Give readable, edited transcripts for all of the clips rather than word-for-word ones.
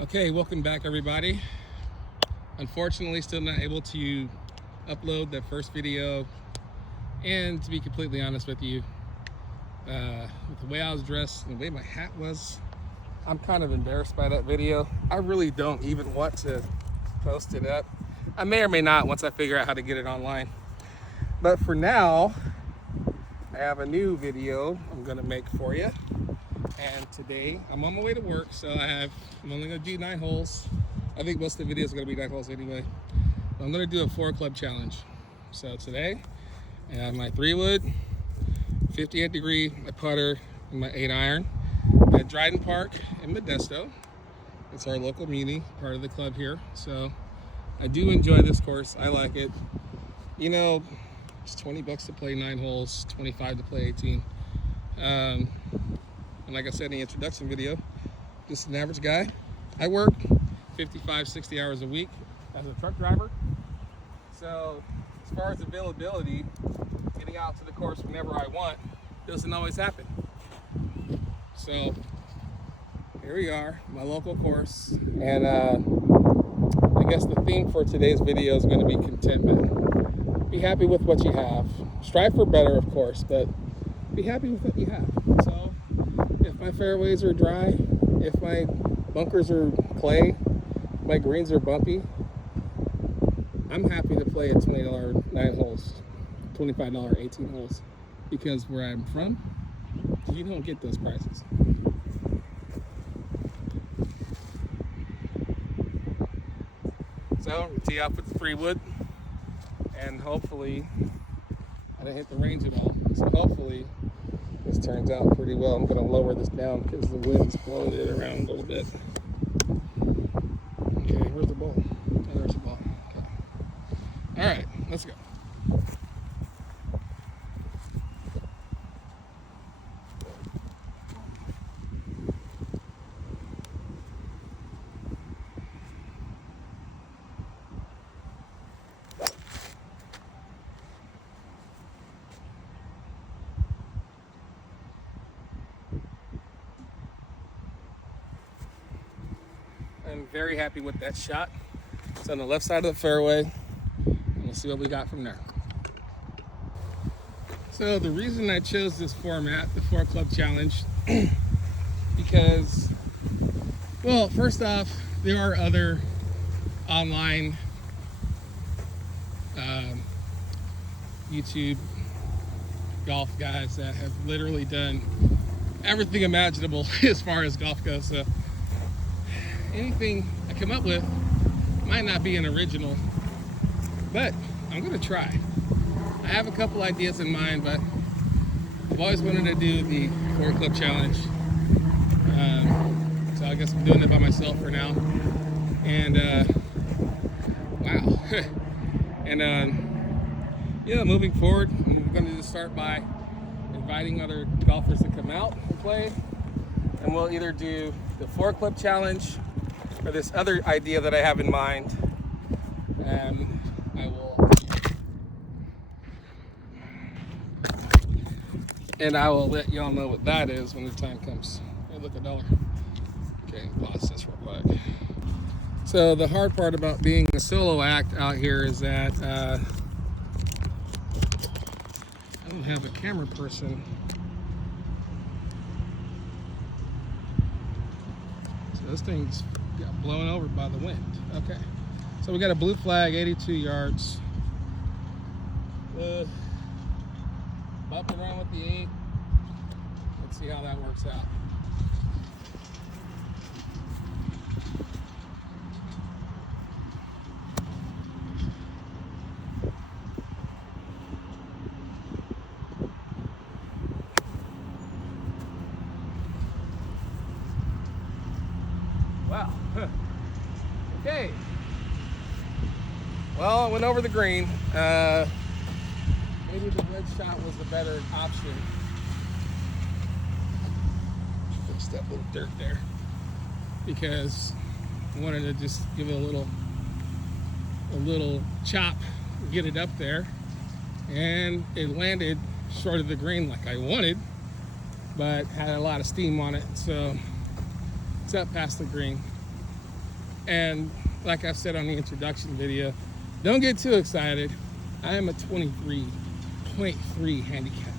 Okay, welcome back everybody. Unfortunately, still not able to upload that first video, and to be completely honest with you, with the way I was dressed and the way my hat was, I'm kind of embarrassed by that video. I really don't even want to post it up. I may or may not once I figure out how to get it online. But for now, I have a new video I'm gonna make for you. And today, I'm on my way to work, so I'm only gonna do 9 holes. I think most of the videos are gonna be 9 holes anyway. But I'm gonna do a 4-club challenge. So today, I have my 3-wood, 58 degree, my putter, and my 8-iron at Dryden Park in Modesto. It's our local muni, part of the club here. So I do enjoy this course, I like it. You know, it's 20 bucks to play 9 holes, 25 to play 18. And like I said in the introduction video, just an average guy. I work 55, 60 hours a week as a truck driver. So as far as availability, getting out to the course whenever I want doesn't always happen. So here we are, my local course. And I guess the theme for today's video is going to be contentment. Be happy with what you have. Strive for better, of course, but be happy with what you have. So if my fairways are dry, if my bunkers are clay, my greens are bumpy, I'm happy to play at $20 9 holes, $25 18 holes, because where I'm from, you don't get those prices. So tee off with the 3-wood, and hopefully I didn't hit the range at all. So hopefully this turns out pretty well. I'm going to lower this down because the wind's blowing it around a little bit. Okay, where's the ball? Oh, there's the ball. Okay. All right, let's go. I'm very happy with that shot. It's on the left side of the fairway, and we'll see what we got from there. So the reason I chose this format, the 4-club challenge, because, well, first off, there are other online YouTube golf guys that have literally done everything imaginable as far as golf goes. So anything I come up with might not be an original, but I'm gonna try. I have a couple ideas in mind, but I've always wanted to do the 4-club challenge. So I guess I'm doing it by myself for now. And wow. And moving forward, I'm gonna just start by inviting other golfers to come out and play. And we'll either do the 4-club challenge or this other idea that I have in mind, and I will let y'all know what that is when the time comes. Hey, look, $1. Okay, pause this real quick. So the hard part about being a solo act out here is that I don't have a camera person. So this thing's got blown over by the wind. Okay, so we got a blue flag, 82 yards. Bump around with the 8. Let's see how that works out. Wow. Okay. Well, I went over the green. Maybe the red shot was the better option. Fix that little dirt there, because I wanted to just give it a little chop, get it up there, and it landed short of the green like I wanted, but had a lot of steam on it, so it's up past the green. And like I said on the introduction video, don't get too excited. I am a 23.3 handicap.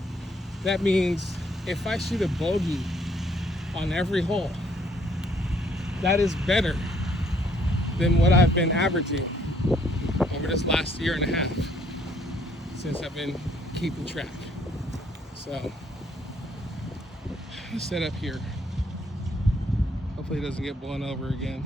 That means if I shoot a bogey on every hole, that is better than what I've been averaging over this last year and a half since I've been keeping track. So let's set up here. Hopefully it doesn't get blown over again.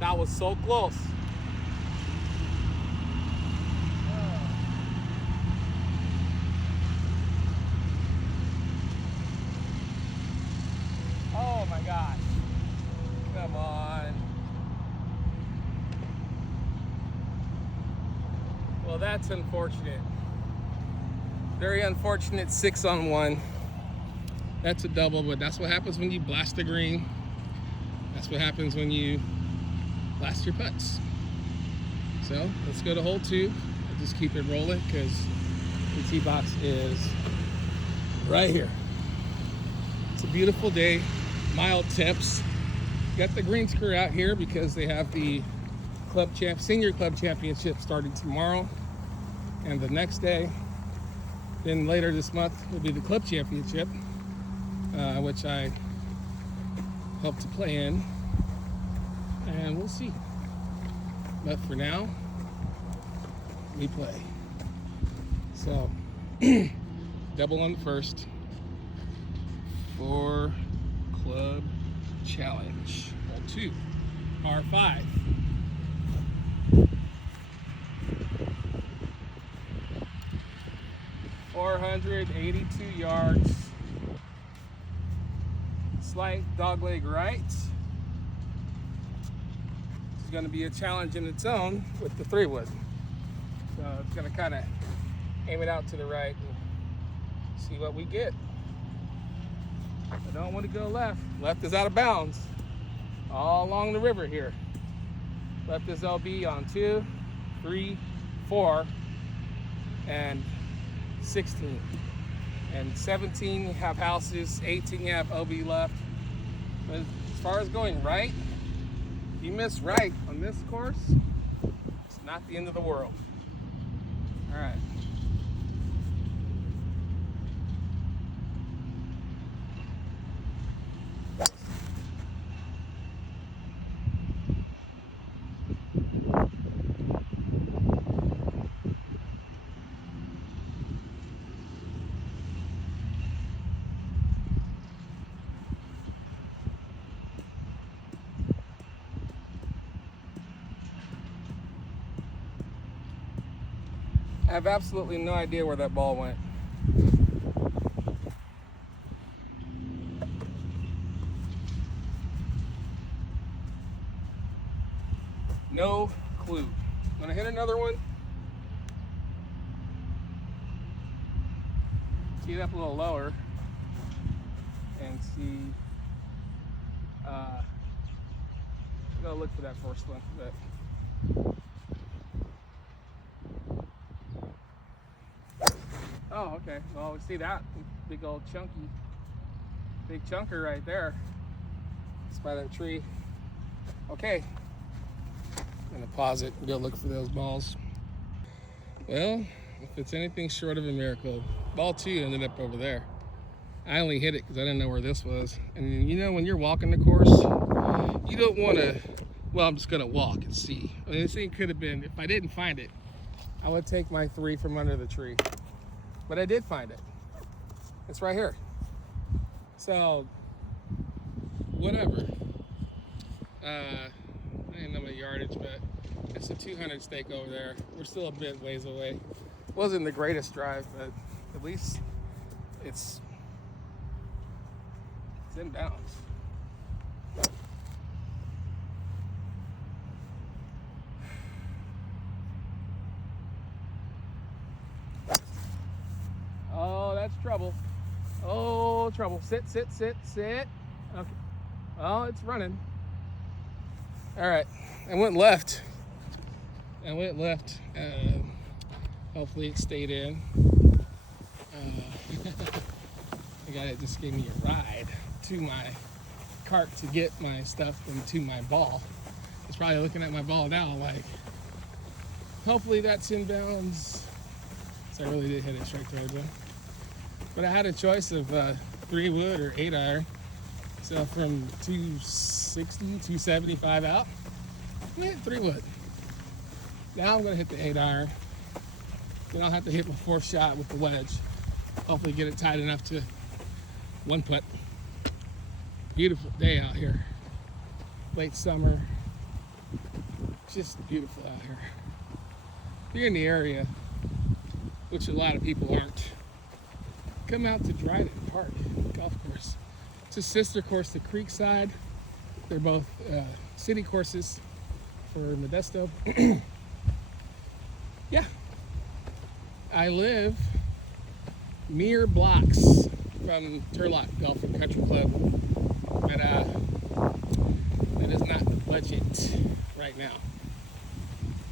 That was so close. Oh my gosh. Come on. Well, that's unfortunate. Very unfortunate 6-on-1. That's a double, but that's what happens when you blast the green. That's what happens when you blast your putts. So let's go to hole 2. I'll just keep it rolling because the tee box is right here. It's a beautiful day, mild temps. Got the greens crew out here because they have the senior club championship starting tomorrow and the next day. Then later this month will be the club championship, which I hope to play in. And we'll see. But for now, we play. So, double on first. 4 club challenge. Hole 2, par 5. .482 yards. Slight dogleg right. Going to be a challenge in its own with the 3-wood. So it's going to kind of aim it out to the right and see what we get. I don't want to go left. Left is out of bounds all along the river here. Left is LB on 2, 3, 4, and 16. And 17 you have houses, 18 you have OB left. But as far as going right, you miss right on this course, it's not the end of the world. All right. I have absolutely no idea where that ball went. No clue. I'm gonna hit another one. Tee it up a little lower and see. Gotta look for that first one, but. Oh, okay. Well, we see that big old chunky Big chunker right there. It's by that tree. Okay. I'm gonna pause it and go look for those balls. Well, if it's anything short of a miracle, ball 2 ended up over there. I only hit it because I didn't know where this was. And you know, when you're walking the course, you don't want to, well, I'm just going to walk and see. I mean, this thing could have been, if I didn't find it, I would take my 3 from under the tree. But I did find it. It's right here. So, whatever. I didn't know my yardage, but it's a 200 stake over there. We're still a bit ways away. Wasn't the greatest drive, but at least it's in bounds. Oh, that's trouble. Oh, trouble. Sit. Okay. Oh, it's running. All right. I went left. Hopefully it stayed in. The guy that just gave me a ride to my cart to get my stuff and to my ball. He's probably looking at my ball now like, hopefully that's in bounds. So I really did hit it straight towards him. But I had a choice of 3 wood or 8 iron. So from 260, 275 out, I'm gonna hit 3 wood. Now I'm gonna hit the 8 iron. Then I'll have to hit my 4th shot with the wedge. Hopefully get it tight enough to 1 putt. Beautiful day out here. Late summer. Just beautiful out here. If you're in the area, which a lot of people aren't, come out to Dryden Park Golf Course. It's a sister course to Creekside. They're both city courses for Modesto. Yeah. I live mere blocks from Turlock Golf and Country Club, but that is not the budget right now.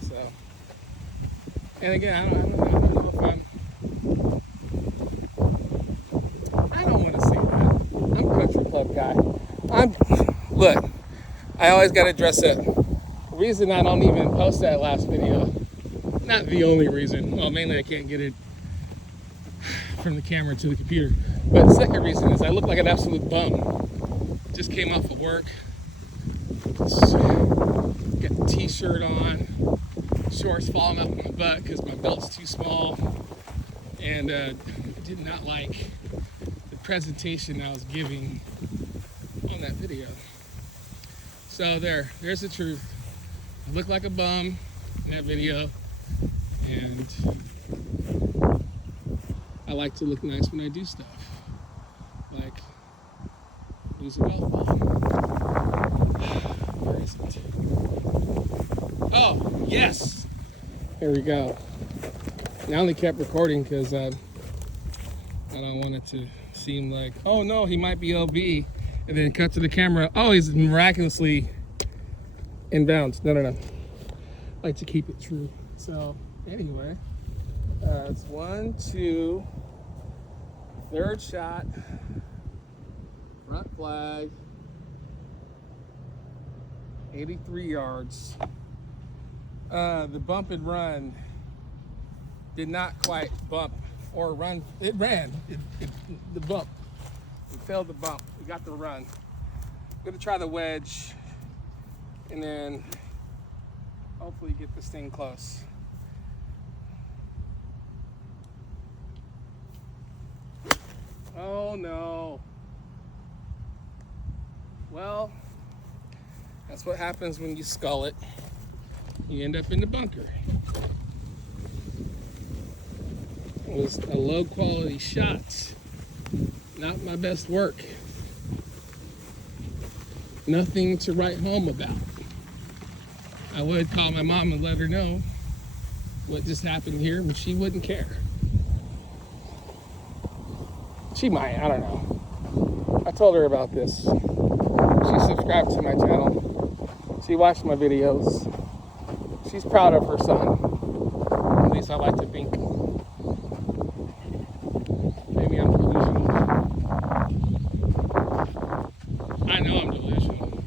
So, and again, I don't know if I don't want to say that. I'm a country club guy. Look, I always got to dress up. The reason I don't even post that last video, not the only reason, well, mainly I can't get it from the camera to the computer, but the second reason is I look like an absolute bum. Just came off of work, got the t-shirt on, shorts falling out my butt because my belt's too small, and I did not like the presentation I was giving on that video. So there's the truth. I look like a bum in that video, and I like to look nice when I do stuff, like lose a golf ball. Where is it? Oh, yes! Here we go. I only kept recording because I don't want it to seem like, oh no, he might be OB, and then cut to the camera, oh, he's miraculously in bounds. No. I like to keep it true. So anyway, it's 1, 2, 3rd shot, front flag, 83 yards. The bump and run did not quite bump or run. It ran. The bump. We failed the bump. We got the run. I'm gonna try the wedge and then hopefully get this thing close. Oh no. Well, that's what happens when you scull it. You end up in the bunker. It was a low quality shot. Not my best work. Nothing to write home about. I would call my mom and let her know what just happened here, but she wouldn't care. She might, I don't know. I told her about this. She subscribed to my channel. She watched my videos. She's proud of her son. At least I like to think. Maybe I'm delusional. know I'm delusional,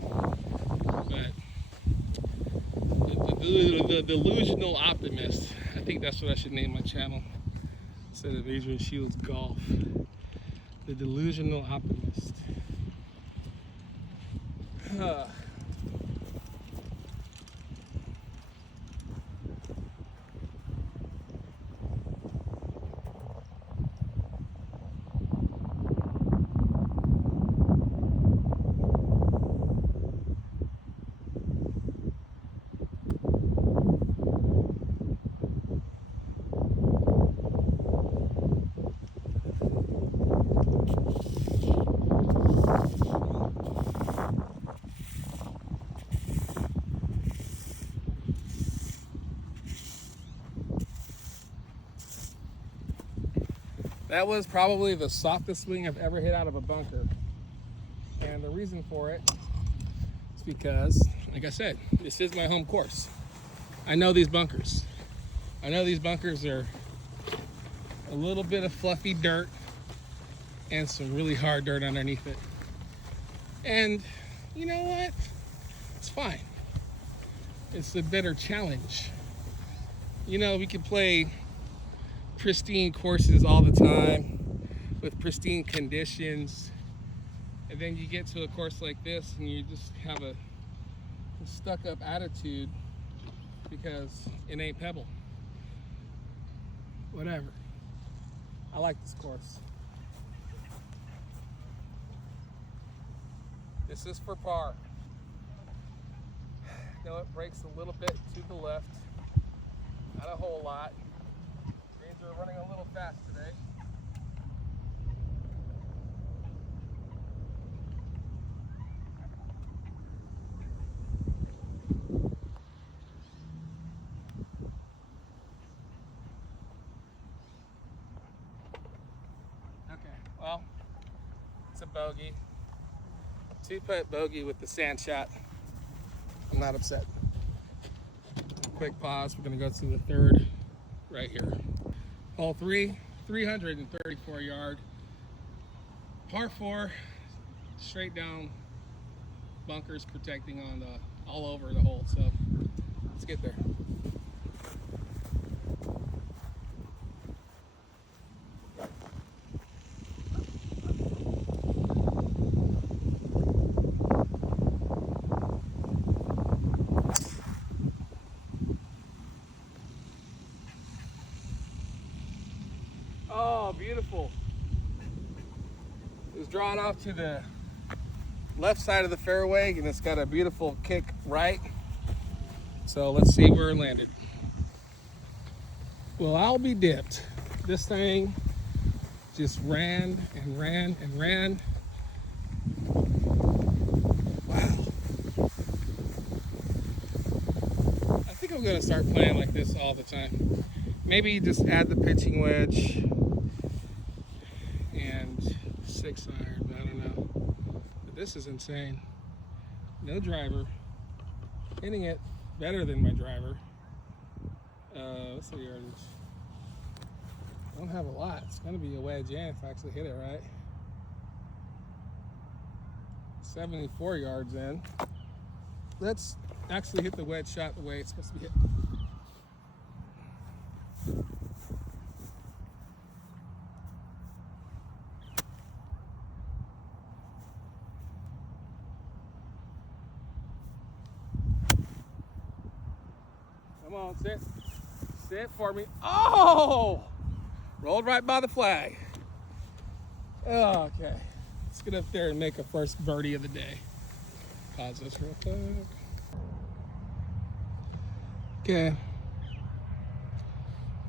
but the delusional optimist. I think that's what I should name my channel instead of Adrian Shields Golf. The delusional optimist. That was probably the softest swing I've ever hit out of a bunker. And the reason for it is because, like I said, this is my home course. I know these bunkers. I know these bunkers are a little bit of fluffy dirt and some really hard dirt underneath it. And you know what? It's fine. It's a better challenge. You know, we could play pristine courses all the time with pristine conditions, and then you get to a course like this and you just have a stuck-up attitude because it ain't pebble. Whatever. I like this course. This is for par. Now it breaks a little bit to the left, not a whole lot. Greens are running a little fast today. Okay, well, it's a bogey. 2-putt bogey with the sand shot. I'm not upset. Quick pause. We're gonna go to the third right here. Hole 3, 334 yard, par 4, straight down, bunkers protecting on all over the hole. So let's get there. Oh, beautiful. It was drawn off to the left side of the fairway, and it's got a beautiful kick right. So let's see where it landed. Well, I'll be dipped. This thing just ran and ran and ran. Wow. I think I'm gonna start playing like this all the time. Maybe just add the pitching wedge and 6 iron, I don't know. But this is insane. No driver. Hitting it better than my driver. What's the yardage? I don't have a lot. It's gonna be a wedge in if I actually hit it right. 74 yards in. Let's actually hit the wedge shot the way it's supposed to be hit. Come on, sit. Sit for me. Oh! Rolled right by the flag. Oh, okay. Let's get up there and make a first birdie of the day. Pause this real quick. Okay.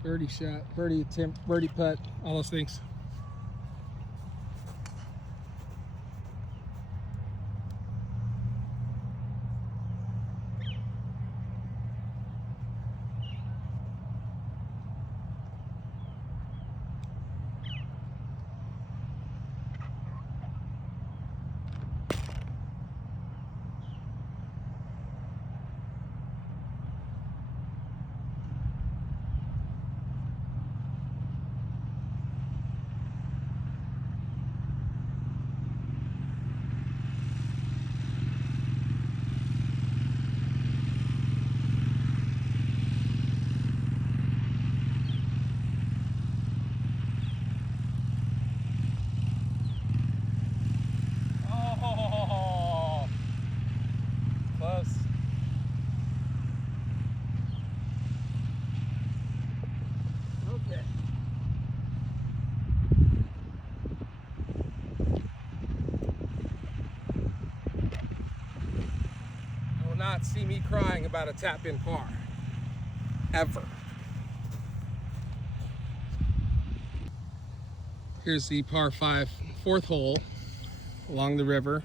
Birdie shot, birdie attempt, birdie putt, all those things. not see me crying about a tap-in par. Ever. Here's the par 5 fourth hole along the river.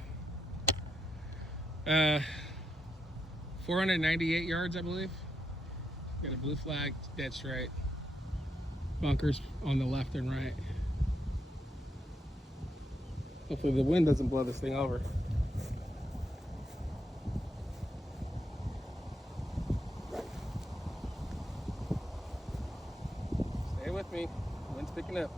498 yards, I believe. Got a blue flag, dead straight. Bunkers on the left and right. Hopefully the wind doesn't blow this thing over. Stay with me. The wind's picking up.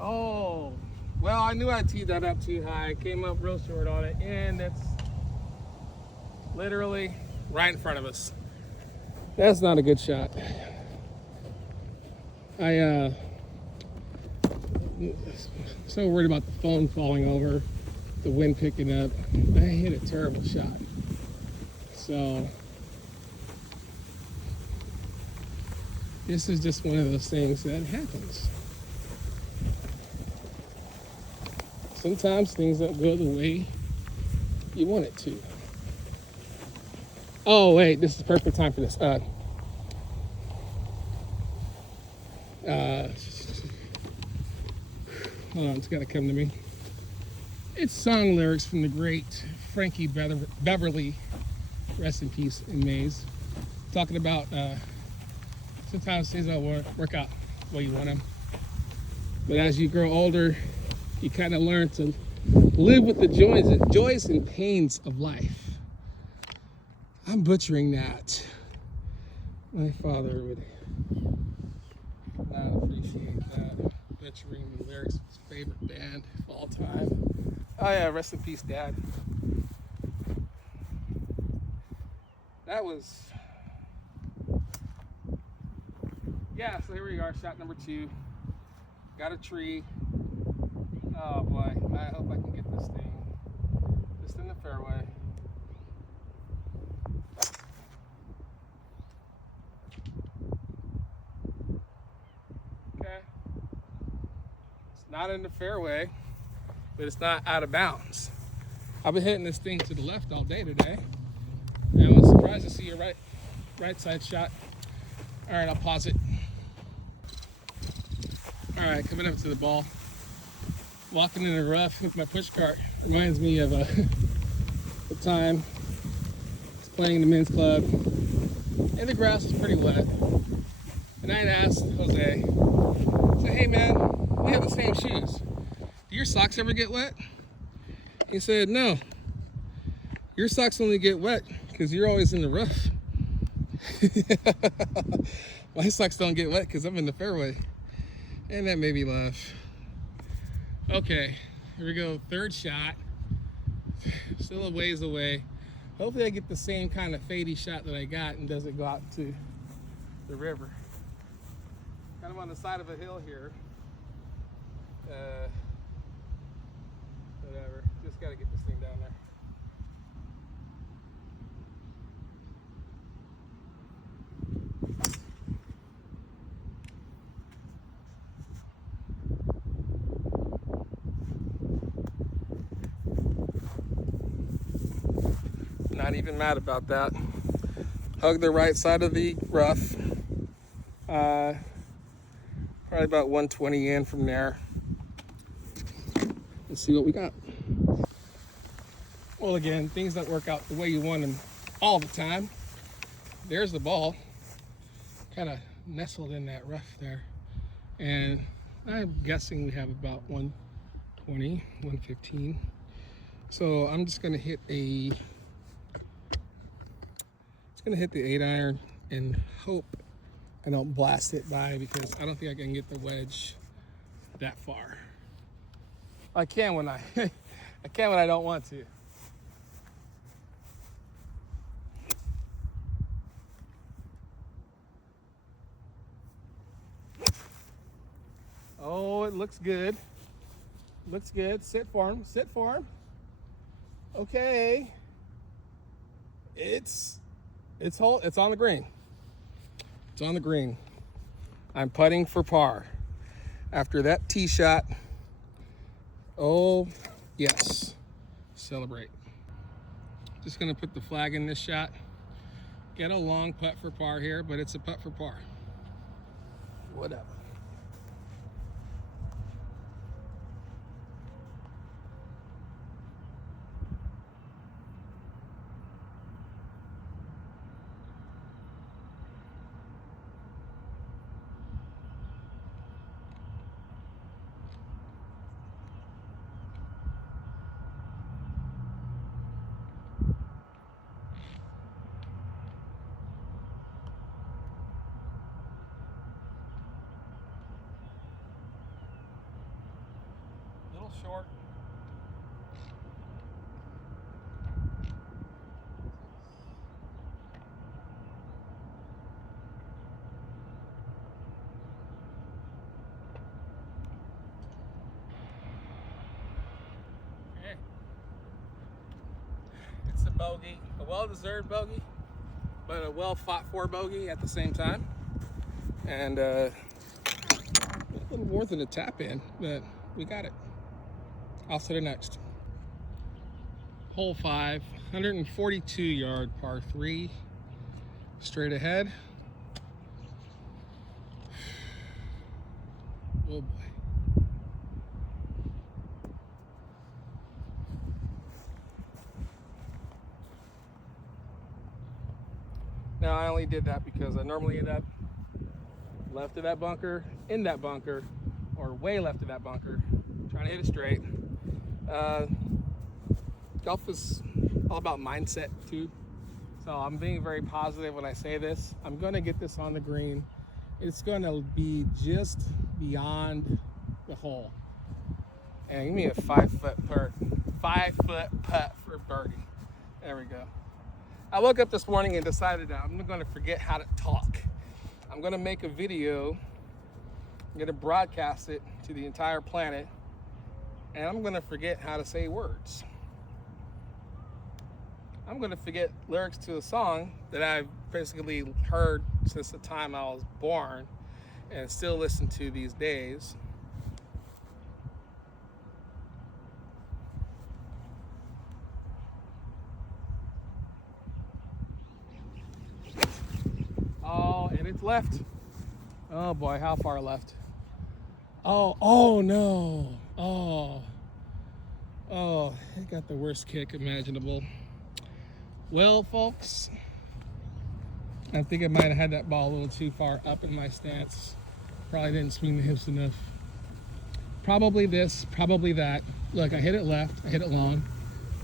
Oh, well, I knew I teed that up too high. I came up real short on it, and it's literally right in front of us. That's not a good shot. So worried about the phone falling over, the wind picking up. I hit a terrible shot. So this is just one of those things that happens. Sometimes things don't go the way you want it to. Oh wait, this is the perfect time for this. Hold on, it's gotta come to me. It's song lyrics from the great Frankie Beverly, rest in peace, in Maze, talking about sometimes things don't work out the way you want them. But as you grow older, you kind of learn to live with the joys and pains of life. I'm butchering that. My father would not appreciate that. Butchering the lyrics of his favorite band of all time. Oh yeah, rest in peace, Dad. That was, yeah, so here we are, shot number 2. Got a tree. Oh boy, I hope I can get this thing just in the fairway. Okay. It's not in the fairway, but it's not out of bounds. I've been hitting this thing to the left all day today. And I was surprised to see a right side shot. All right, I'll pause it. All right, coming up to the ball. Walking in the rough with my push cart reminds me of the time I was playing in the men's club and the grass was pretty wet. And I'd asked Jose, I said, hey man, we have the same shoes. Do your socks ever get wet? He said, no. Your socks only get wet because you're always in the rough. My socks don't get wet because I'm in the fairway. And that made me laugh. Okay, here we go, third shot. Still a ways away. Hopefully I get the same kind of fadey shot that I got and doesn't go out into the river. Kind of on the side of a hill here. Whatever, just gotta get this thing down there. Not even mad about that. Hug the right side of the rough. Probably about 120 in from there. Let's see what we got. Well, again, things don't work out the way you want them all the time. There's the ball, kind of nestled in that rough there. And I'm guessing we have about 120, 115. So I'm just gonna hit the 8-iron and hope I don't blast it by, because I don't think I can get the wedge that far. I can when I don't want to. Oh, it looks good. Looks good. Sit for him. Sit for him. Okay. It's on the green. It's on the green. I'm putting for par. After that tee shot, Oh, yes. Celebrate. Just gonna put the flag in this shot. Get a long putt for par here, but it's a putt for par. Whatever. Little short. Okay. It's a bogey, a well-deserved bogey, but a well-fought-for bogey at the same time. And a little more than a tap in, but we got it. Off to the next. Hole 5, 142-yard par 3, straight ahead. Oh boy. Now I only did that because I normally end up left of that bunker, in that bunker, or way left of that bunker, trying to hit it straight. Golf is all about mindset too. So I'm being very positive when I say this. I'm gonna get this on the green. It's gonna be just beyond the hole. And give me a 5-foot putt. 5-foot putt for birdie. There we go. I woke up this morning and decided that I'm gonna forget how to talk. I'm gonna make a video. I'm gonna broadcast it to the entire planet. And I'm gonna forget how to say words. I'm gonna forget lyrics to a song that I've basically heard since the time I was born and still listen to these days. Oh, and it's left. Oh boy, how far left? Oh no. Oh, it got the worst kick imaginable. Well, folks, I think I might have had that ball a little too far up in my stance. Probably didn't swing the hips enough. Probably this, probably that. Look, I hit it left, I hit it long.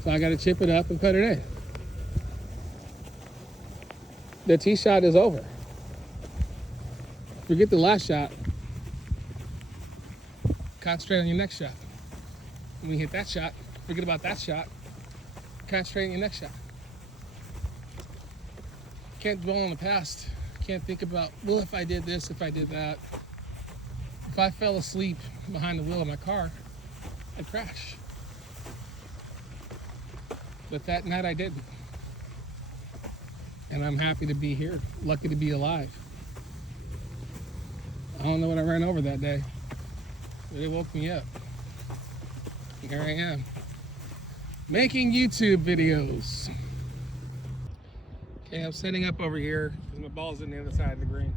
So I got to chip it up and put it in. The tee shot is over. Forget the last shot. Concentrate on your next shot. When you hit that shot, forget about that shot. Concentrate on your next shot. Can't dwell on the past. Can't think about, well, if I did this, if I did that. If I fell asleep behind the wheel of my car, I'd crash. But that night I didn't. And I'm happy to be here, lucky to be alive. I don't know what I ran over that day, but it woke me up. And here I am, making YouTube videos. Okay, I'm setting up over here because my ball's on the other side of the green.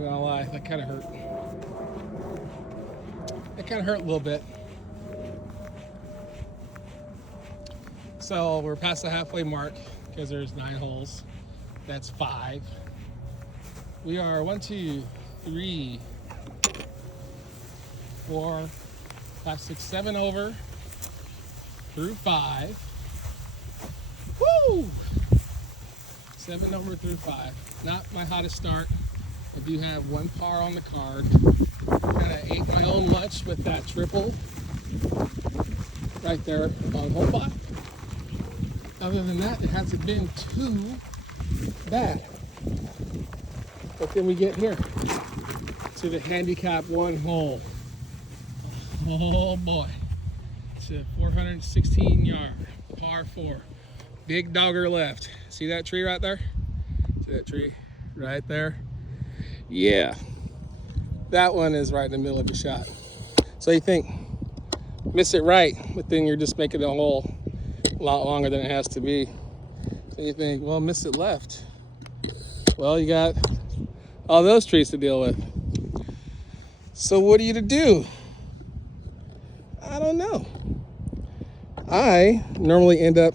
not gonna lie, that kind of hurt. It kind of hurt a little bit. So we're past the halfway mark because there's 9 holes. That's 5. We are 1, 2, 3, 4, 5, 6, 7 over through 5. Woo! 7 over through 5. Not my hottest start. I do have 1 par on the card. Kind of ate my own lunch with that triple right there on hole 5. Other than that, it hasn't been too bad. But then we get here to the handicap 1 hole. Oh boy. It's a 416 yard, par 4. Big dogger left. See that tree right there? See that tree right there? Yeah. That one is right in the middle of the shot. So you think, miss it right, but then you're just making the hole a lot longer than it has to be. So you think, well, miss it left. Well, you got all those trees to deal with. So what are you to do? I don't know. I normally end up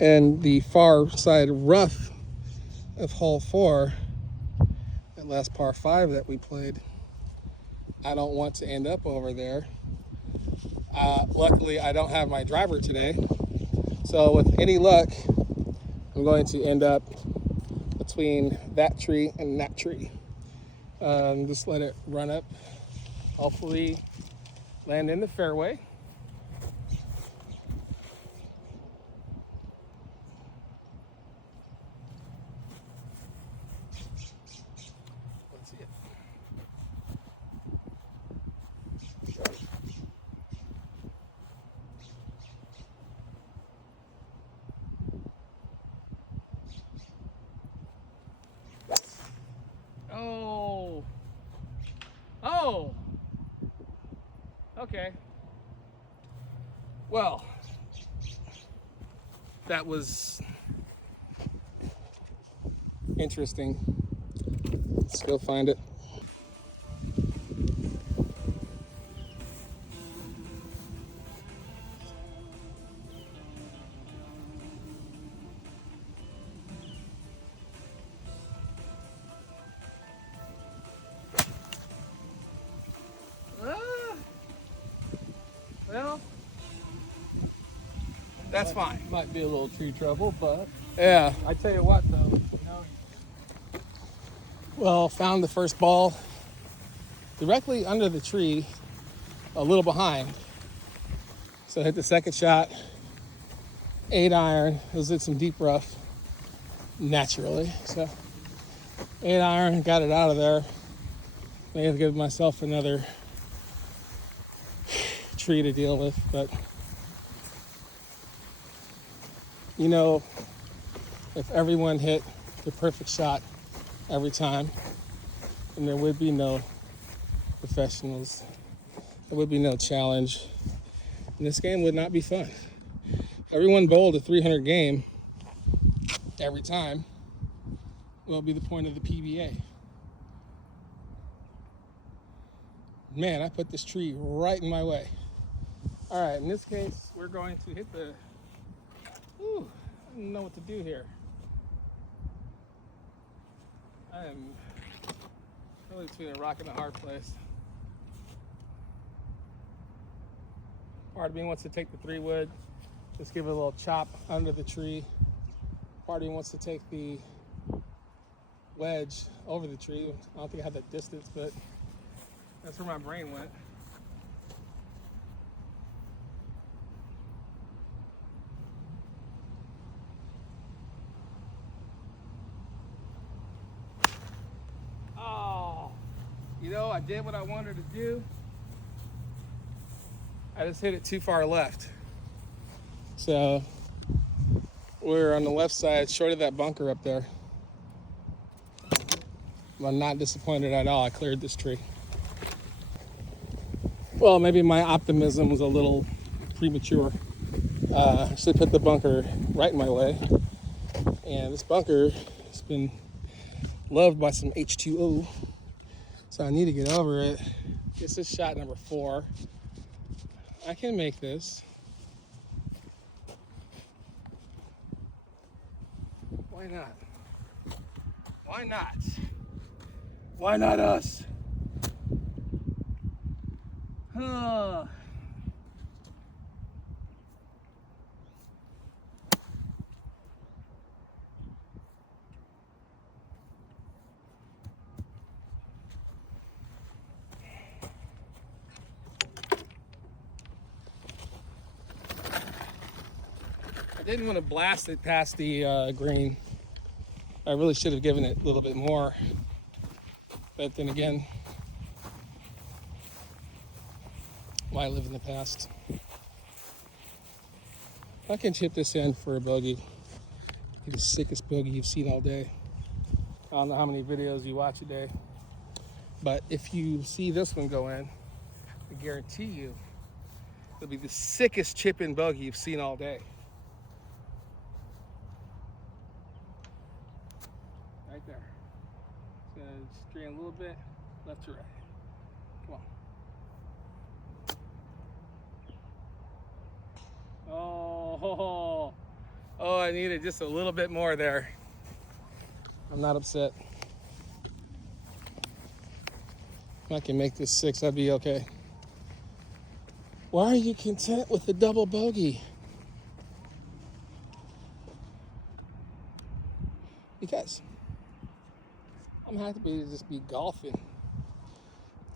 in the far side rough of hole 4, that last par 5 that we played. I don't want to end up over there. Luckily, I don't have my driver today. So with any luck, I'm going to end up between that tree and that tree. Just let it run up. Hopefully land in the fairway. Let's see it. Oh. Oh. Okay. Well, that was interesting. Let's go find it. Well, that's fine. Might be a little tree trouble, but Yeah. I tell you what though, you know, Well, found the first ball directly under the tree, a little behind. So I hit the second shot, 8 iron. It was in some deep rough, naturally. So 8 iron, got it out of there. I had to give myself another tree to deal with, but you know, if everyone hit the perfect shot every time, then there would be no professionals. There would be no challenge. And this game would not be fun. If everyone bowled a 300 game every time, what will be the point of the PBA? Man, I put this tree right in my way. All right, in this case, we're going to hit the, I don't know what to do here. I am really between a rock and a hard place. Part of me wants to take the 3-wood, just give it a little chop under the tree. Part of me wants to take the wedge over the tree. I don't think I have that distance, but that's where my brain went. Oh, you know, I did what I wanted to do. I just hit it too far left. So we're on the left side, short of that bunker up there. I'm not disappointed at all. I cleared this tree. Well, maybe my optimism was a little premature. Actually put the bunker right in my way. And this bunker has been loved by some H2O. So I need to get over it. This is shot number 4. I can make this. Why not? Why not? Why not us? Oh. I didn't want to blast it past the green. I really should have given it a little bit more. But then again, why live in the past? I can chip this in for a bogey. It's the sickest bogey you've seen all day. I don't know how many videos you watch a day. But if you see this one go in, I guarantee you, it'll be the sickest chip in bogey you've seen all day. Right there. It's gonna strain a little bit, left to right. Come on. Oh, I needed just a little bit more there. I'm not upset. If I can make this 6, I'd be okay. Why are you content with the double bogey? Because I'm happy to just be golfing.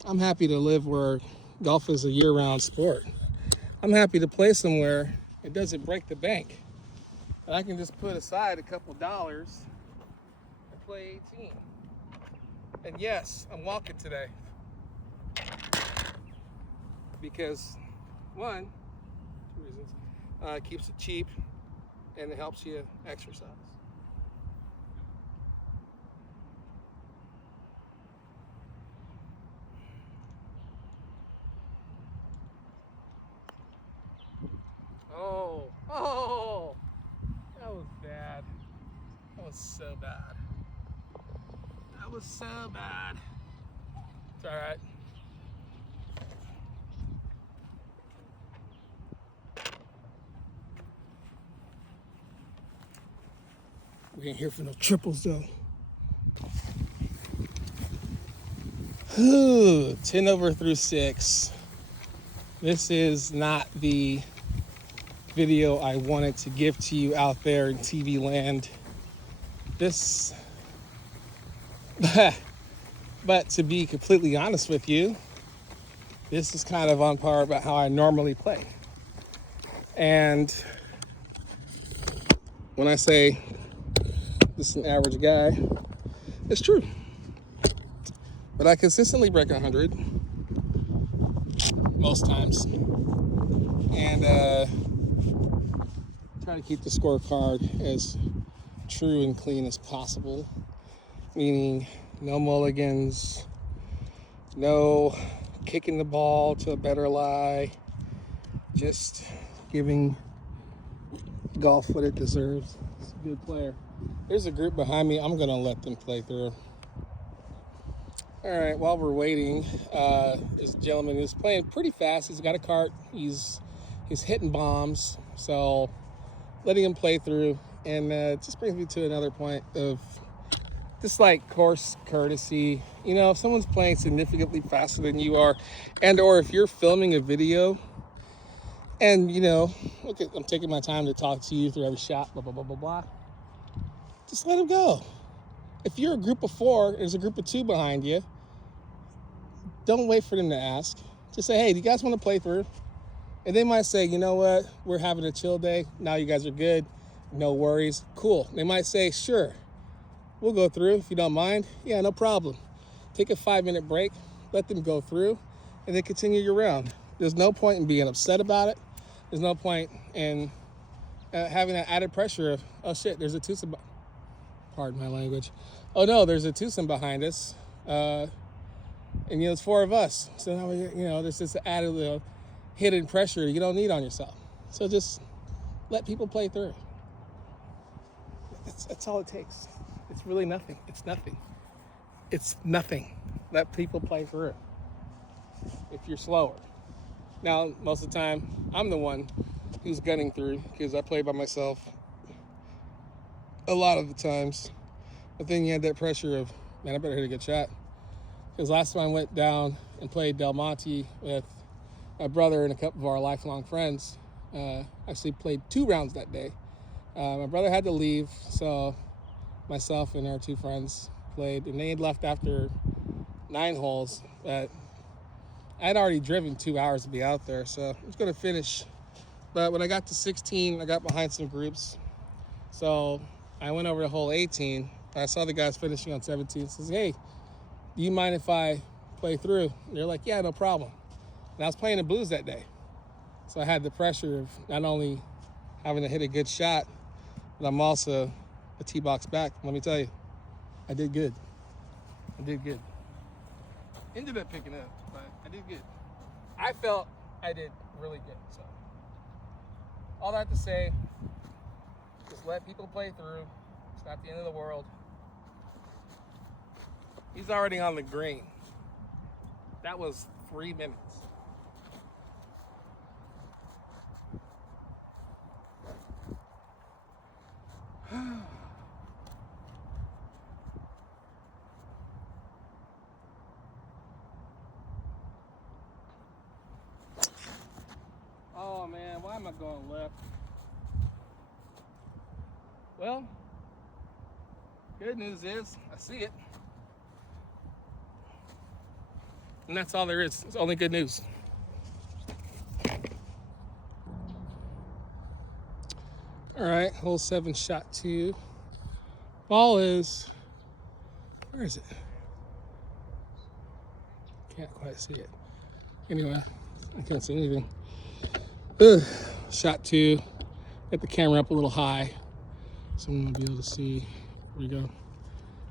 I'm happy to live where golf is a year-round sport. I'm happy to play somewhere it doesn't break the bank. And I can just put aside a couple dollars and play 18. And yes, I'm walking today. Because, 2 reasons. It keeps it cheap and it helps you exercise. Oh, that was bad. That was so bad. That was so bad. It's all right. We ain't here for no triples though. Ooh, 10 over through 6. This is not the video I wanted to give to you out there in TV land. But to be completely honest with you, this is kind of on par about how I normally play. And when I say this is an average guy, it's true. But I consistently break 100 most times. And try to keep the scorecard as true and clean as possible. Meaning no mulligans, no kicking the ball to a better lie, just giving golf what it deserves. It's a good player. There's a group behind me. I'm gonna let them play through. All right, while we're waiting, this gentleman is playing pretty fast. He's got a cart. He's hitting bombs. So letting him play through, and it just brings me to another point of just like course courtesy. You know, if someone's playing significantly faster than you are, and or if you're filming a video and, you know, okay, I'm taking my time to talk to you through every shot, blah, blah, blah, blah, blah, just let him go. If you're a group of 4, there's a group of 2 behind you, don't wait for them to ask. Just say, hey, do you guys want to play through? And they might say, you know what, we're having a chill day. Now you guys are good. No worries. Cool. They might say, sure, we'll go through if you don't mind. Yeah, no problem. Take a 5-minute break, let them go through, and then continue your round. There's no point in being upset about it. There's no point in having that added pressure of, oh shit, there's a twosome. Pardon my language. Oh no, there's a twosome behind us. And you know, it's 4 of us. So now, you know, there's this added hidden pressure you don't need on yourself. So just let people play through. That's all it takes. It's really nothing. It's nothing. It's nothing. let people play through if you're slower. Now, most of the time, I'm the one who's gunning through because I play by myself a lot of the times. But then you had that pressure of, man, I better hit a good shot. Because last time I went down and played Del Monte with my brother and a couple of our lifelong friends, actually played 2 rounds that day. My brother had to leave, so myself and our 2 friends played, and they had left after 9 holes. But I'd already driven 2 hours to be out there, so I was going to finish. But when I got to 16, I got behind some groups. So I went over to hole 18. I saw the guys finishing on 17. Says, hey, do you mind if I play through? And they're like, yeah, no problem. And I was playing the blues that day. So I had the pressure of not only having to hit a good shot, but I'm also a tee box back. Let me tell you, I did good. I did good. Ended up picking up, but I did good. I felt I did really good. So all that to say, just let people play through. It's not the end of the world. He's already on the green. That was 3 minutes. Oh man, why am I going left? Well, good news is I see it. And that's all there is. It's only good news. All right, hole 7, shot 2. Ball is, where is it? Can't quite see it. Anyway, I can't see anything. Ugh. Shot 2. Get the camera up a little high so I'm gonna be able to see. Here we go.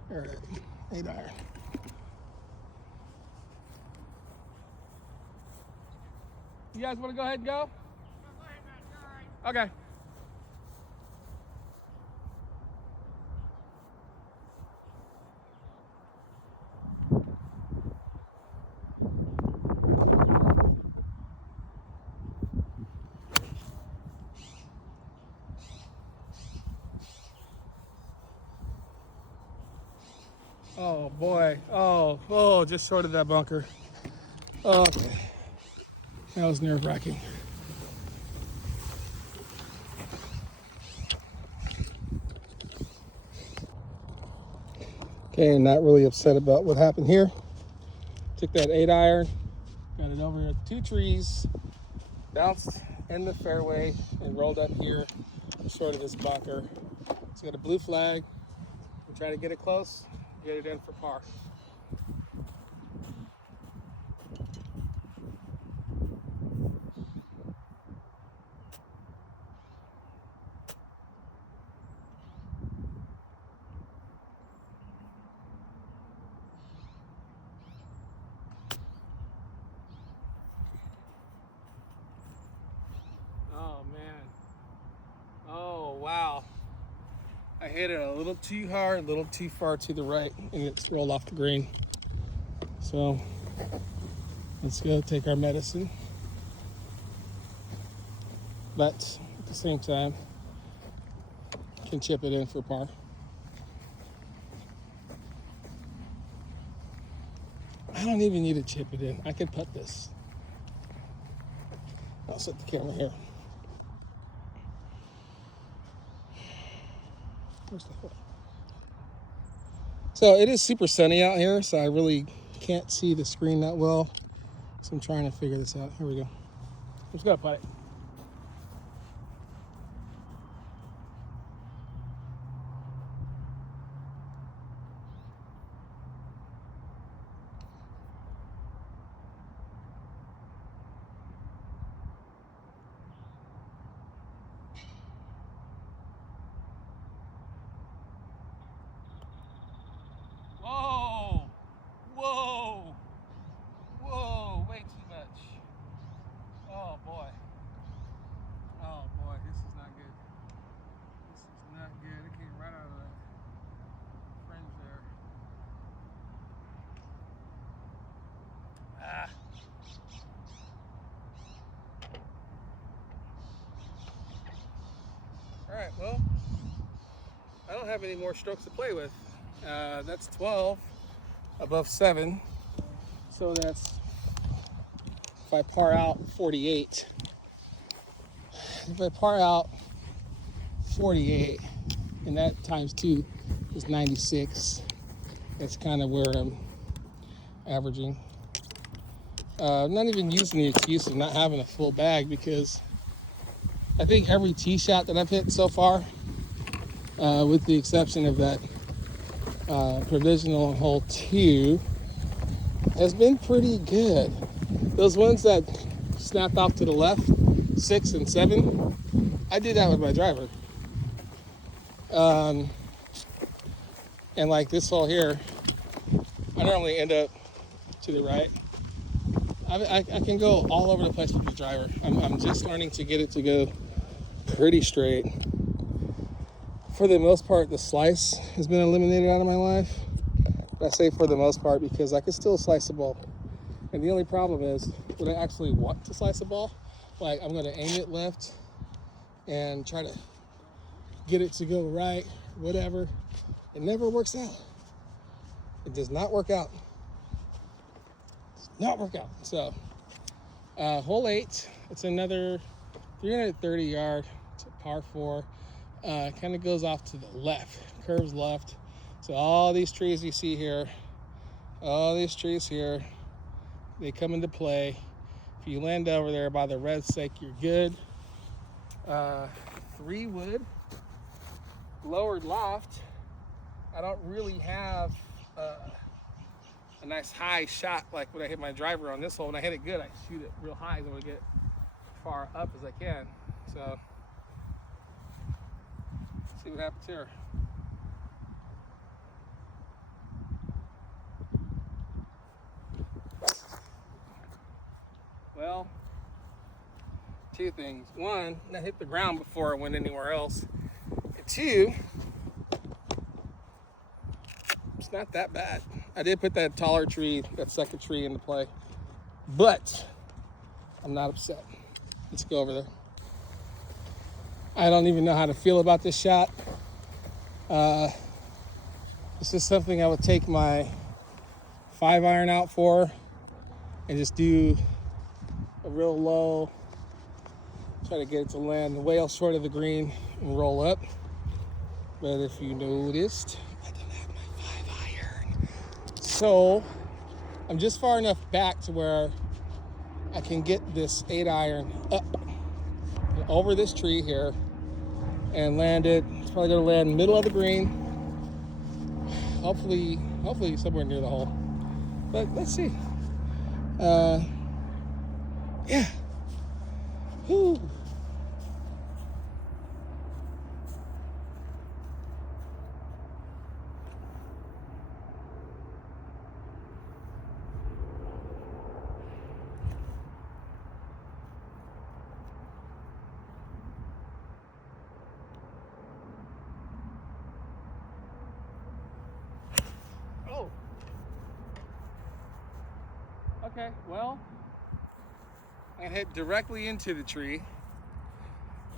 All right, 8 iron. You guys want to go ahead and go? Okay. Oh boy. Oh, just short of that bunker. Okay. That was nerve-wracking. Okay, not really upset about what happened here. Took that 8 iron, got it over 2 trees, bounced in the fairway, and rolled up here short of this bunker. It's got a blue flag. We're trying to get it close, get it in for par. Oh man. Oh wow. I hit it a little too hard, a little too far to the right, and it's rolled off the green. So let's go take our medicine. But at the same time, can chip it in for par. I don't even need to chip it in. I could putt this. I'll set the camera here. Where's the foot? So it is super sunny out here, so I really can't see the screen that well. So I'm trying to figure this out. Here we go. I'm just gonna putt it. Whoa! Whoa! Whoa! Way too much. Oh boy. right, well, I don't have any more strokes to play with. That's 12 above 7. So that's, if I par out 48. If I par out 48, and that times 2 is 96. That's kind of where I'm averaging. I'm not even using the excuse of not having a full bag, because I think every tee shot that I've hit so far, with the exception of that provisional on hole 2, has been pretty good. Those ones that snapped off to the left, 6 and 7, I did that with my driver. And like this hole here, I normally end up to the right. I can go all over the place with the driver. I'm just learning to get it to go pretty straight. For the most part, the slice has been eliminated out of my life. I say for the most part because I can still slice the ball. And the only problem is, when I actually want to slice the ball, like I'm gonna aim it left and try to get it to go right, whatever. It never works out. It does not work out. It does not work out. So, hole 8, it's another 330 yard, it's a par 4. Kind of goes off to the left, curves left. So all these trees you see here, all these trees here, they come into play. If you land over there by the red stake, you're good. 3 wood, lowered loft. I don't really have a nice high shot like when I hit my driver on this hole. When I hit it good, I shoot it real high, so I want to get far up as I can. So, let's see what happens here. Well, 2 things. 1, I hit the ground before I went anywhere else. And 2, it's not that bad. I did put that taller tree, that second tree into play, but I'm not upset. Let's go over there. I don't even know how to feel about this shot. This is something I would take my 5-iron out for and just do a real low, try to get it to land way short of the green and roll up. But if you noticed, I don't have my 5-iron. So I'm just far enough back to where I can get this 8-iron up over this tree here and land it. It's probably gonna land middle of the green. Hopefully somewhere near the hole. But let's see. Yeah. Whew. Oh. Okay, well, I hit directly into the tree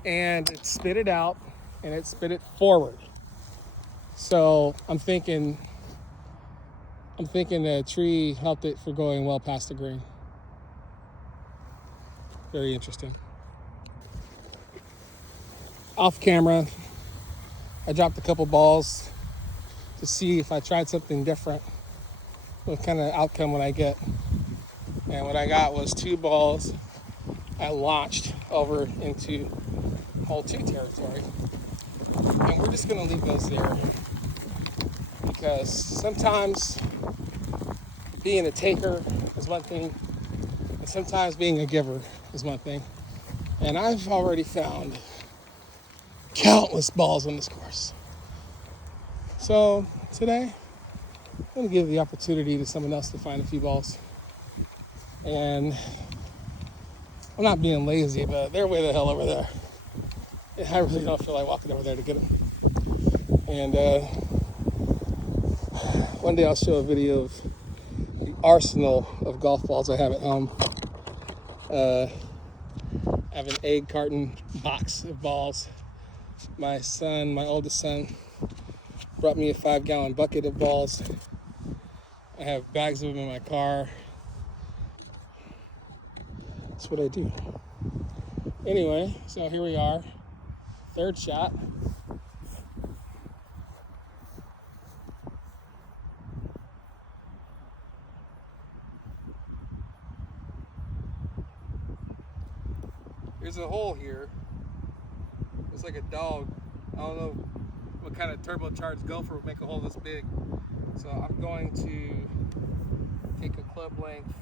and it spit it out and it spit it forward. So I'm thinking the tree helped it for going well past the green. Very interesting. Off camera, I dropped a couple balls to see if I tried something different, what kind of outcome would I get. And what I got was 2 balls I launched over into hole 2 territory. And we're just gonna leave those there, because sometimes being a taker is one thing, and sometimes being a giver is one thing. And I've already found countless balls on this course. So today, I'm gonna give the opportunity to someone else to find a few balls. And I'm not being lazy, but they're way the hell over there. I really don't feel like walking over there to get them. And one day I'll show a video of the arsenal of golf balls I have at home. I have an egg carton box of balls. My son, my oldest son, brought me a 5-gallon bucket of balls. I have bags of them in my car. That's what I do. Anyway, so here we are. Third shot. There's a hole here. It's like a dog. I don't know what kind of turbocharged gopher would make a hole this big. So I'm going to take a club length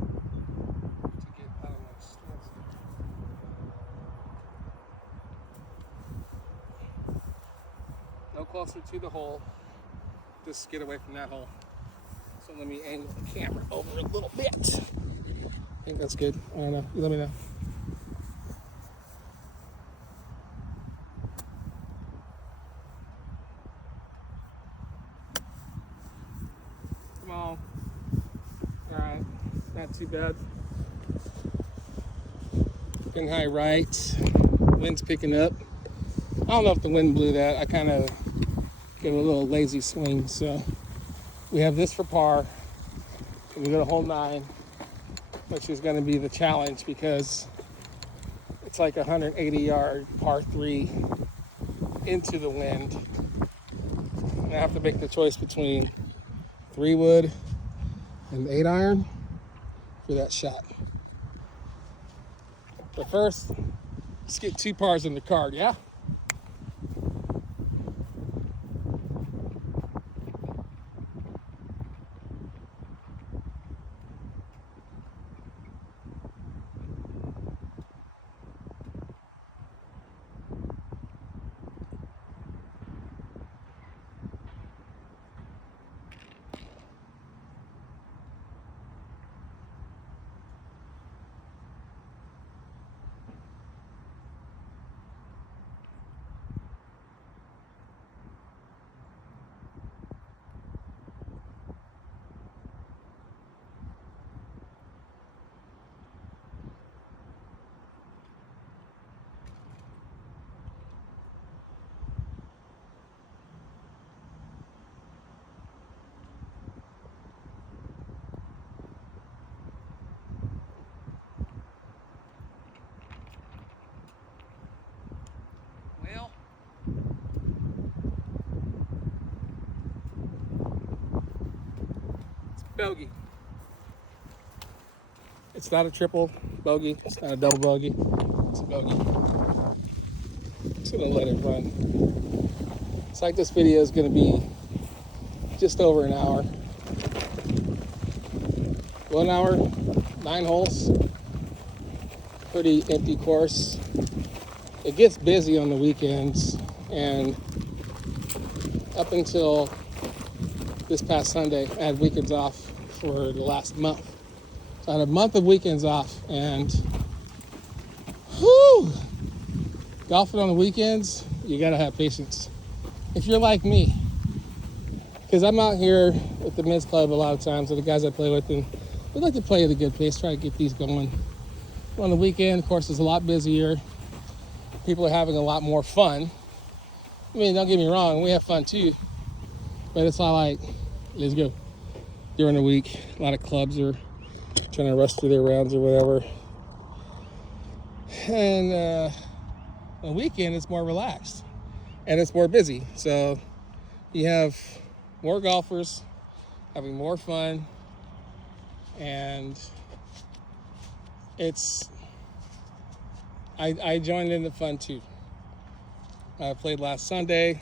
to get, I don't know, let's see. No closer to the hole. Just get away from that hole. So let me angle the camera over a little bit. I think that's good. I don't know. You let me know. Come on. Alright. Not too bad. Getting high right. Wind's picking up. I don't know if the wind blew that. I kind of get a little lazy swing. So we have this for par. And we go to hole 9, which is going to be the challenge because it's like a 180-yard par 3 into the wind. And I have to make the choice between 3-wood and 8-iron for that shot. But first, let's get 2 pars in the card, yeah? Well, it's bogey. It's not a triple bogey. It's not a double bogey. It's a bogey. Just gonna let it run. It's like this video is gonna be just over an hour. 1 hour, 9 holes. Pretty empty course. It gets busy on the weekends, and up until this past Sunday, I had weekends off for the last month. So I had a month of weekends off, and whew, golfing on the weekends, you gotta have patience. If you're like me, because I'm out here with the men's club a lot of times, and the guys I play with, and we like to play at a good pace, try to get these going. On the weekend, of course, it's a lot busier. People are having a lot more fun. I mean, don't get me wrong, we have fun too, but it's not like, let's go. During the week, a lot of clubs are trying to rush through their rounds or whatever. And on the weekend, it's more relaxed and it's more busy. So you have more golfers having more fun, and I joined in the fun too. I played last Sunday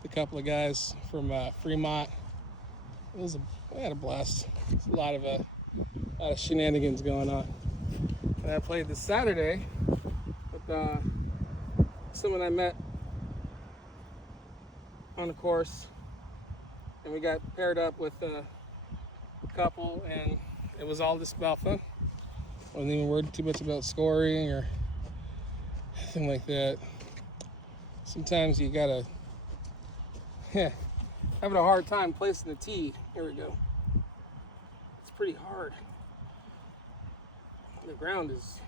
with a couple of guys from Fremont. I had a blast. There's a lot of shenanigans going on. And I played this Saturday with someone I met on the course, and we got paired up with a couple, and it was all just about fun. I wasn't even worried too much about scoring or anything like that. Sometimes you gotta, having a hard time placing the tee. Here we go. It's pretty hard. The ground is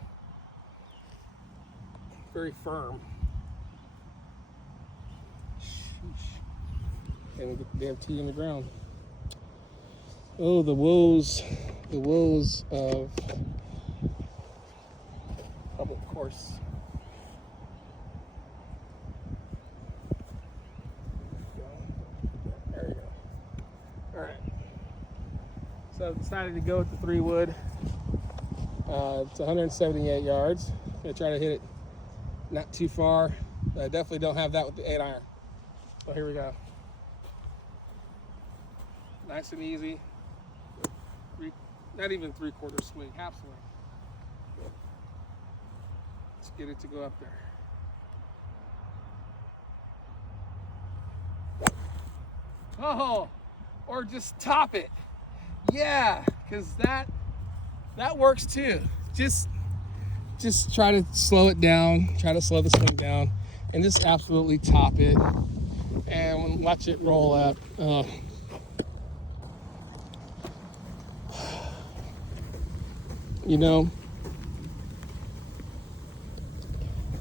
very firm. and get the damn tee in the ground. Oh, the woes of public course. There you go. All right. So I've decided to go with the 3 wood. It's 178 yards. I'm gonna try to hit it not too far, but I definitely don't have that with the 8 iron. So here we go. Nice and easy. Not even 3/4 swing, half swing. Let's get it to go up there. Oh, or just top it. Yeah, because that works too. Just try to slow it down, try to slow the swing down, and just absolutely top it. And watch it roll up. You know,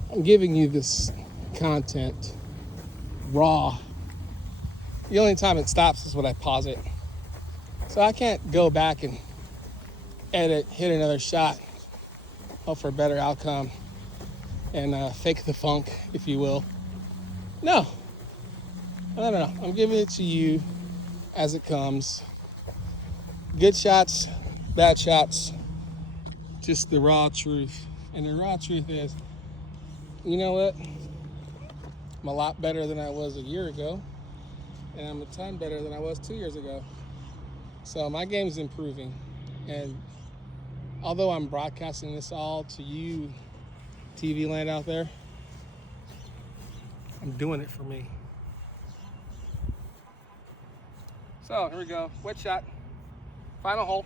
I'm giving you this content raw. The only time it stops is when I pause it. So I can't go back and edit, hit another shot, hope for a better outcome, and fake the funk, if you will. No. I'm giving it to you as it comes. Good shots, bad shots, just the raw truth. And the raw truth is, you know what? I'm a lot better than I was a year ago, and I'm a ton better than I was 2 years ago. So my game's improving. And although I'm broadcasting this all to you, TV land out there, I'm doing it for me. So here we go, wet shot, final hole.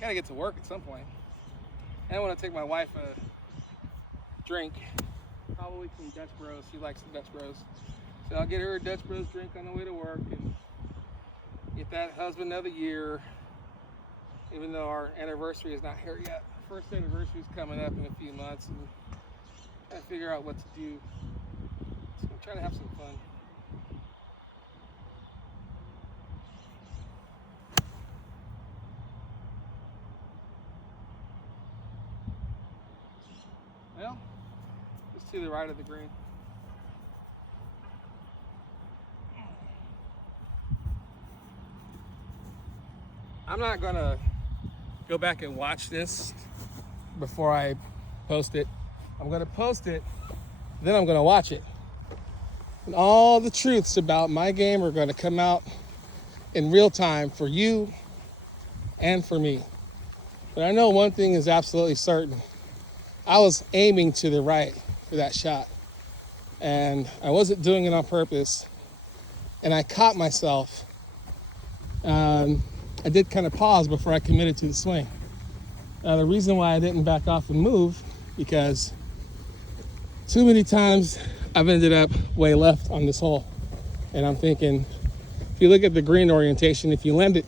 Gotta get to work at some point. And I want to take my wife a drink, probably from Dutch Bros. She likes the Dutch Bros. So I'll get her a Dutch Bros drink on the way to work and get that husband of the year, even though our anniversary is not here yet. First anniversary is coming up in a few months, and I figure out what to do. So I'm trying to have some fun. Well, just to the right of the green. I'm not gonna go back and watch this before I post it. I'm gonna post it, then I'm gonna watch it. And all the truths about my game are gonna come out in real time for you and for me. But I know one thing is absolutely certain. I was aiming to the right for that shot, and I wasn't doing it on purpose, and I caught myself. I did kind of pause before I committed to the swing. The reason why I didn't back off and move, because too many times I've ended up way left on this hole, and I'm thinking, if you look at the green orientation, if you land it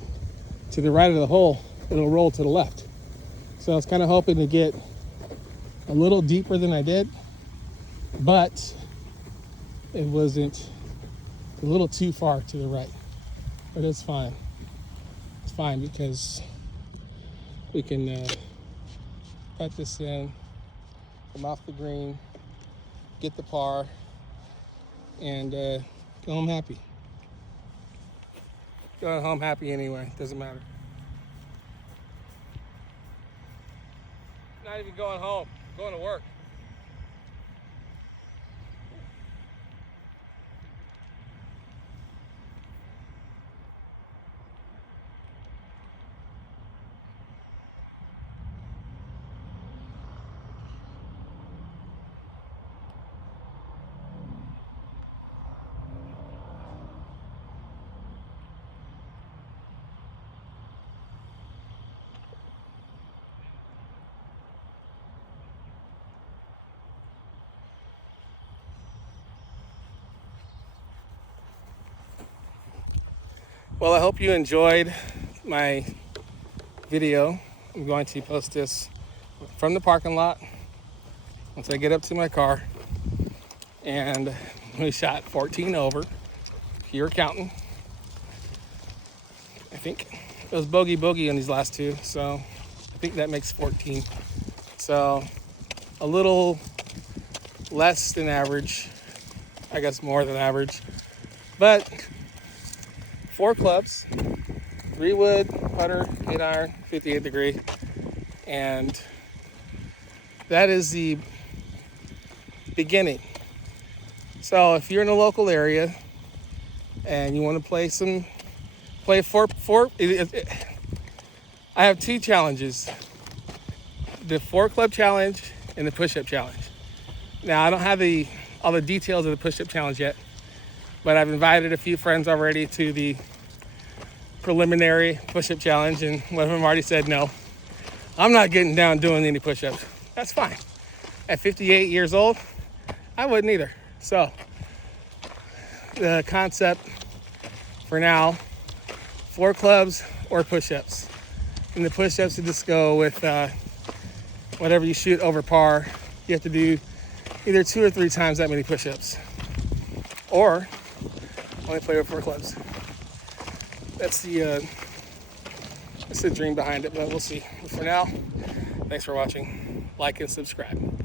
to the right of the hole, it'll roll to the left. So I was kind of hoping to get a little deeper than I did, but it wasn't, a little too far to the right, but it's fine. It's fine because we can cut this in, come off the green, get the par, and go home happy. Going home happy anyway, doesn't matter. Not even going home, going to work. Well, I hope you enjoyed my video. I'm going to post this from the parking lot once I get up to my car. And we shot 14 over. you're counting. I think it was bogey on these last two, so I think that makes 14. So a little less than average, I guess more than average, but 4 clubs, 3 wood, putter, 8 iron, 58 degree, and that is the beginning. So if you're in a local area and you want to play four. I have 2 challenges: the 4 club challenge and the push-up challenge. Now I don't have all the details of the push-up challenge yet, but I've invited a few friends already to the preliminary push-up challenge, and one of them already said no. I'm not getting down doing any push-ups. That's fine. At 58 years old, I wouldn't either. So the concept for now, 4 clubs or push-ups. And the push-ups to just go with whatever you shoot over par. You have to do either 2 or 3 times that many push-ups, or only play with 4 clubs. That's the dream behind it, but we'll see. But for now, thanks for watching. Like and subscribe.